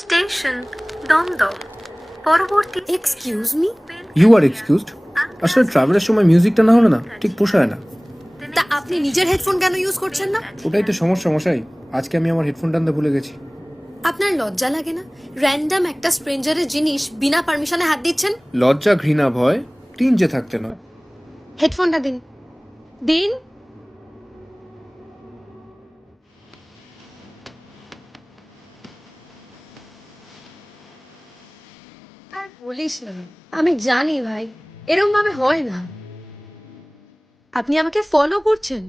Station Dum Dum পরবর্তী excuse me, you are excused. আসলে ট্রাভেলের সময় মিউজিকটা না হলে না ঠিক পোষায় না। তা আপনি নিজের হেডফোন কেন ইউজ করছেন না? ওটাই তো সমস্যা মশাই, আজকে আমি আমার হেডফোনটা আনতে ভুলে গেছি। আপনার লজ্জা লাগে না? র্যান্ডম একটা স্ট্রেঞ্জারের জিনিস বিনা পারমিশনে হাত দিচ্ছেন। লজ্জা, ঘৃণা, ভয় তিন যে থাকতে নয়। হেডফোনটা দিন, দিন। আর বলিস না, আমি জানি ভাই, এরকম ভাবে হয় না। আপনি আমাকে ফলো করছেন?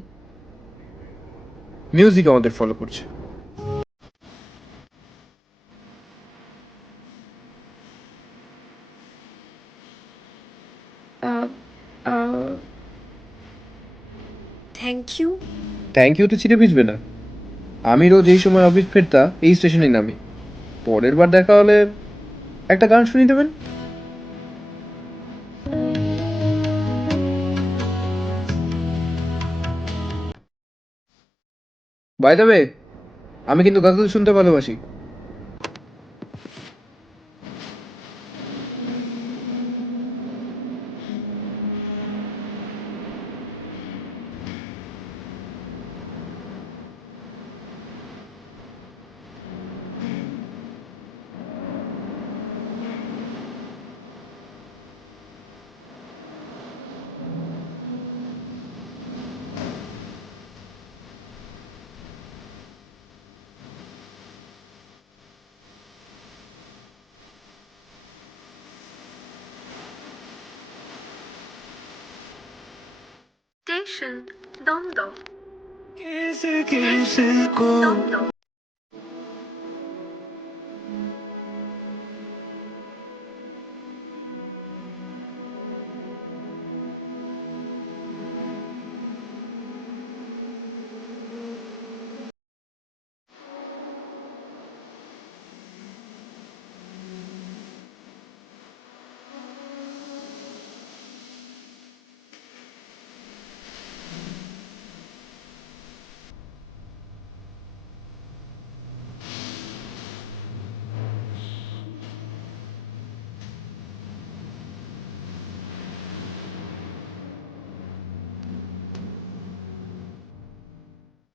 মিউজিক আমাদের ফলো করছে। Thank you. থ্যাংক ইউ তো চিঠে ভিজবে না। আমি রোজ এই সময় অফিস ফেরতা এই স্টেশনে নামি। পরের বার দেখা হলে একটা গান শুনিয়ে দেবেন। বাই দ্য ওয়ে, আমি কিন্তু গাজল শুনতে ভালোবাসি। স্টেশন দমদম कैसे कैसे को দমদম